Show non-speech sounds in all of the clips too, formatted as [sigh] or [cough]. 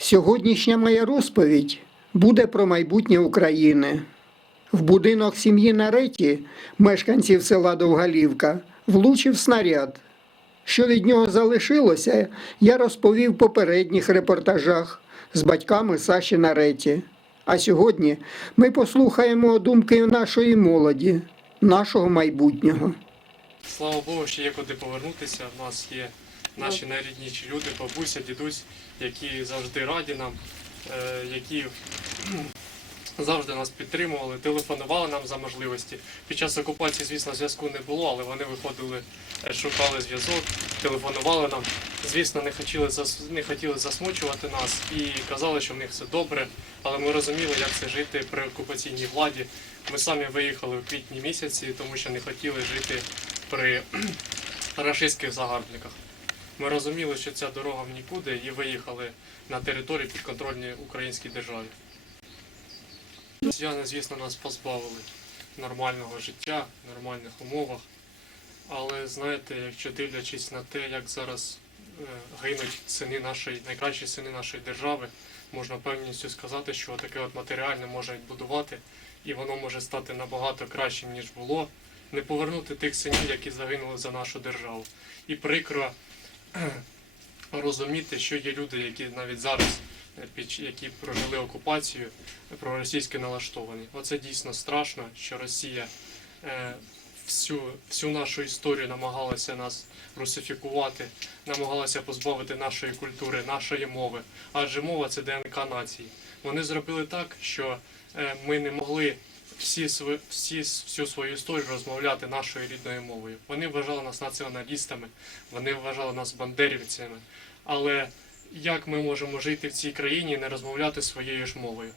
Сьогоднішня моя розповідь буде про майбутнє України. В будинок сім'ї Нареті, мешканців села Довгалівка, влучив снаряд. Що від нього залишилося, я розповів в попередніх репортажах з батьками Саші Нареті. А сьогодні ми послухаємо думки нашої молоді, нашого майбутнього. Слава Богу, що є куди повернутися. У нас є наші найрідніші люди, бабуся, дідусь, які завжди раді нам, е, які завжди нас підтримували, телефонували нам за можливості. Під час окупації, звісно, зв'язку не було, але вони виходили, е, шукали зв'язок, телефонували нам. Звісно, не хотіли не хотіли засмучувати нас і казали, що в них все добре. Але ми розуміли, як це жити при окупаційній владі. Ми самі виїхали в квітні місяці, тому що не хотіли жити при [clears throat] рашистських загарбниках. Ми розуміли, що ця дорога в нікуди і виїхали на територію підконтрольній українській державі. Росіяни, звісно, нас позбавили нормального життя, нормальних умовах. Але знаєте, якщо дивлячись на те, як зараз е, гинуть сини нашої, найкращі сини нашої держави, можна певністю сказати, що таке от матеріальне може відбудувати, і воно може стати набагато кращим, ніж було не повернути тих синів, які загинули за нашу державу. І прикро [clears throat] розуміти, що є люди, які навіть зараз, е, які прожили окупацію, е, проросійськи налаштовані. Оце дійсно страшно, що Росія е, всю, всю нашу історію намагалася нас русифікувати, намагалася позбавити нашої культури, нашої мови. Адже мова це ДНК нації. Вони зробили так, що ми не могли всі, сви- всі, всю свою історію розмовляти нашою рідною мовою. Вони вважали нас націоналістами, вони вважали нас бандерівцями. Але як ми можемо жити в цій країні і не розмовляти своєю ж мовою?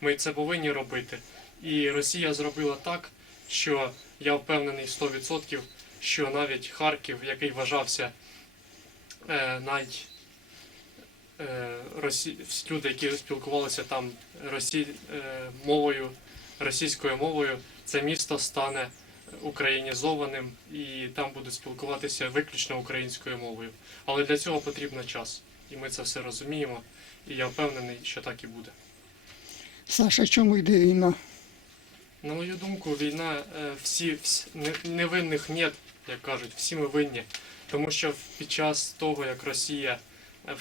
Ми це повинні робити. І Росія зробила так, що я впевнений 100%, що навіть Харків, який вважався е, най, е, росі... люди, які спілкувалися там росі... е, мовою, російською мовою, це місто стане українізованим і там будуть спілкуватися виключно українською мовою. Але для цього потрібен час. І ми це все розуміємо. І я впевнений, що так і буде. Саша, чому йде війна? На мою думку, війна е, всі, всі невинних нет, як кажуть, всі ми винні. Тому що під час того, як Росія е,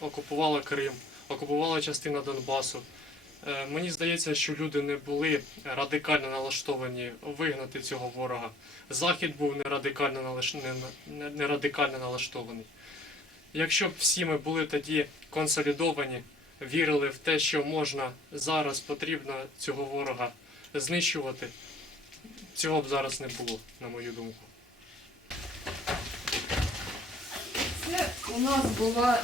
окупувала Крим, окупувала частину Донбасу, мені здається, що люди не були радикально налаштовані вигнати цього ворога. Захід був не радикально налаш... не, не радикально налаштований. Якщо б всі ми були тоді консолідовані, вірили в те, що можна зараз потрібно цього ворога знищувати, цього б зараз не було, на мою думку. Це у нас була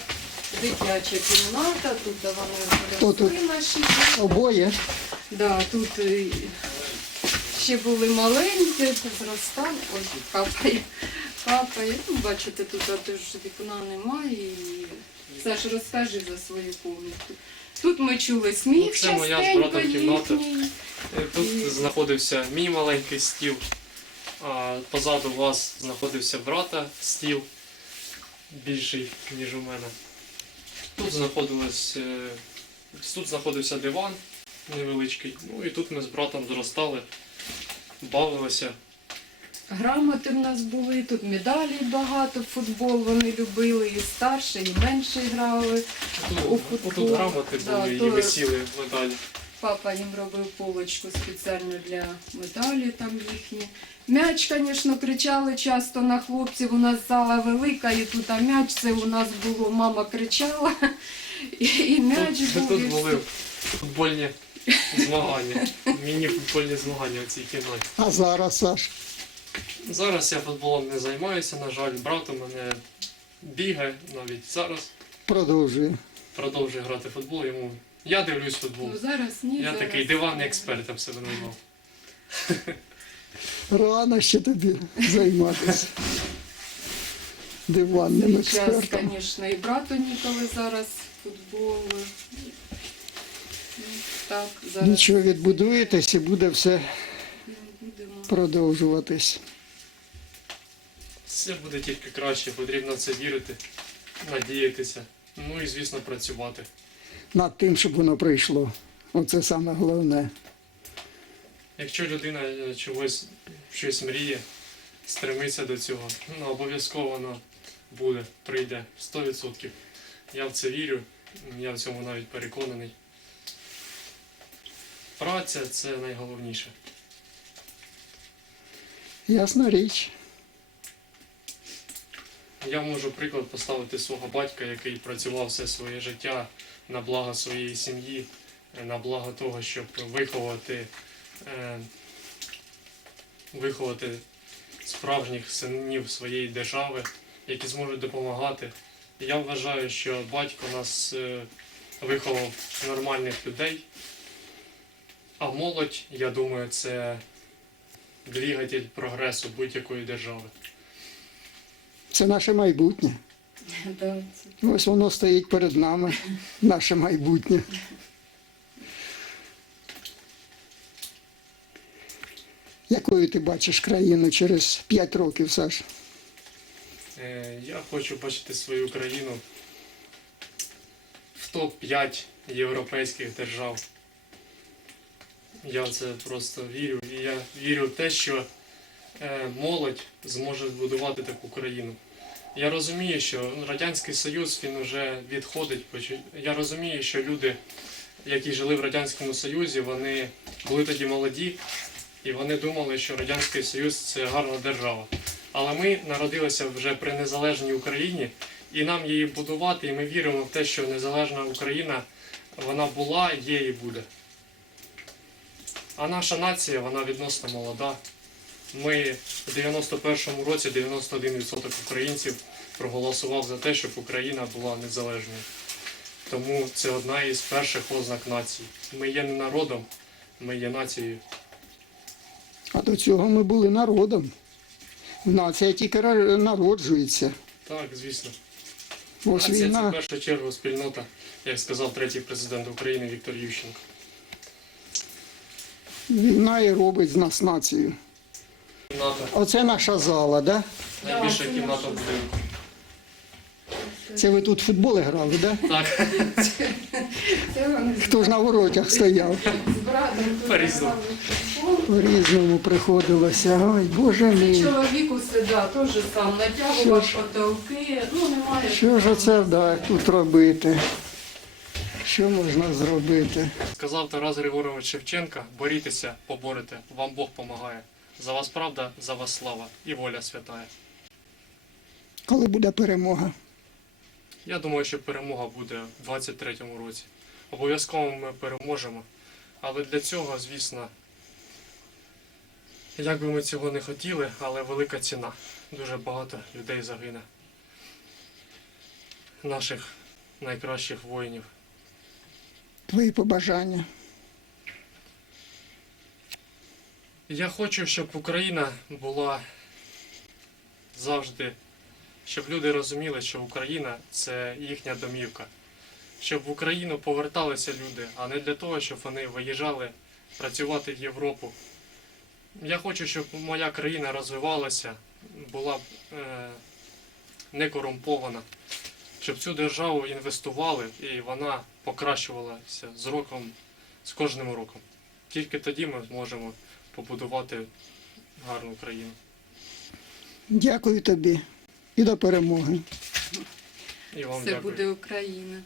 дитяча кімната, тут вони росли наші. Обоє. Да, тут е, ще були маленькі, зростали. Ой, капає, капає. Ну, бачите, тут теж вікна немає. І... Саш, розкажи за свою кімнату. Тут ми чули сміх Ну, це моя з частенько братом кімната. їхній. Е, Тут знаходився мій маленький стіл, а позаду вас знаходився брата стіл, більший, ніж у мене. Тут знаходилось, е, тут знаходився диван невеличкий. Ну і тут ми з братом зростали, бавилися. Грамоти в нас були, тут медалі багато, футбол вони любили, і старше, і менше грали. Тут, У футбол. тут грамоти Да, були то- і висіли медалі. Папа їм робив полочку спеціально для медалі там їхні. М'яч, звісно, кричали часто на хлопців. У нас зала велика, і тут а м'яч це у нас було, мама кричала. [laughs] І, і м'яч Тут, був. тут і були футбольні змагання, міні-футбольні змагання в цій кімнаті. А зараз, Саш, Зараз я футболом не займаюся, на жаль, брат у мене бігає навіть зараз. продовжує. Продовжує грати в футбол. Йому я дивлюсь футбол. Ну, зараз ні. Я зараз такий диванний експерт, я б себе назвав. Рано ще тобі займатися. Диванним час, експертом. звісно, і брату ніколи зараз футбол. Ну, так, зараз Нічого відбудуєтесь і буде все будемо. продовжуватись. Все буде тільки краще, потрібно в це вірити, надіятися. Ну і звісно працювати. Над тим, щоб воно прийшло. Оце саме головне. Якщо людина е, чогось щось мріє, стремиться до цього, ну обов'язково воно буде, прийде 100%. Я в це вірю, я в цьому навіть переконаний. Праця це найголовніше. Ясна річ. Я можу приклад поставити свого батька, який працював все своє життя на благо своєї сім'ї, е, на благо того, щоб виховати, е, виховати справжніх синів своєї держави, які зможуть допомагати. Я вважаю, що батько нас е, виховав нормальних людей, а молодь, я думаю, це двигатель прогресу будь-якої держави. Це наше майбутнє. Да, Ось воно стоїть перед нами, [laughs] наше майбутнє. Якою ти бачиш країну через 5 років, Саш? Е, Я хочу бачити свою країну в топ-5 європейських держав. Я в це просто вірю. І я вірю в те, що е, молодь зможе збудувати таку країну. Я розумію, що Радянський Союз він вже відходить. Я розумію, що люди, які жили в Радянському Союзі, вони були тоді молоді, і вони думали, що Радянський Союз це гарна держава. Але ми народилися вже при незалежній Україні, і нам її будувати, і ми віримо в те, що незалежна Україна вона була, є і буде. А наша нація, вона відносно молода. Ми в 91-му році 91% українців проголосував за те, щоб Україна була незалежною. Тому це одна із перших ознак нації. Ми є не народом, ми є нацією. А до цього ми були народом. Нація тільки народжується. Так, звісно. Ось Нація це в першу чергу спільнота, як сказав третій президент України Віктор Ющенко. Війна і робить з нас націю. Кімната. Оце наша зала, да? Найбільша кімната в будинку. Це ви тут в футболи грали, да? Так, Хто ж на воротях стояв? з братом По-різному. в різному приходилося. Ой, Боже мій. Чоловік усе да, теж сам натягував потолки. Ну немає. Що ж оце да, тут робити? Що можна зробити? сказав Тарас Григорович Шевченка, борітеся, поборете, вам Бог помагає. За вас правда, за вас слава і воля святая. Коли буде перемога? Я думаю, що перемога буде в 23-му році. Обов'язково ми переможемо. Але для цього, звісно, як би ми цього не хотіли, але велика ціна. Дуже багато людей загине. Наших найкращих воїнів. Твої побажання. Я хочу, щоб Україна була завжди, щоб люди розуміли, що Україна це їхня домівка. Щоб в Україну поверталися люди, а не для того, щоб вони виїжджали працювати в Європу. Я хочу, щоб моя країна розвивалася, була е, не корумпована, щоб цю державу інвестували і вона покращувалася з роком, з кожним роком. Тільки тоді ми зможемо побудувати гарну країну. Дякую тобі і до перемоги. І вам Все дякую. буде Україна.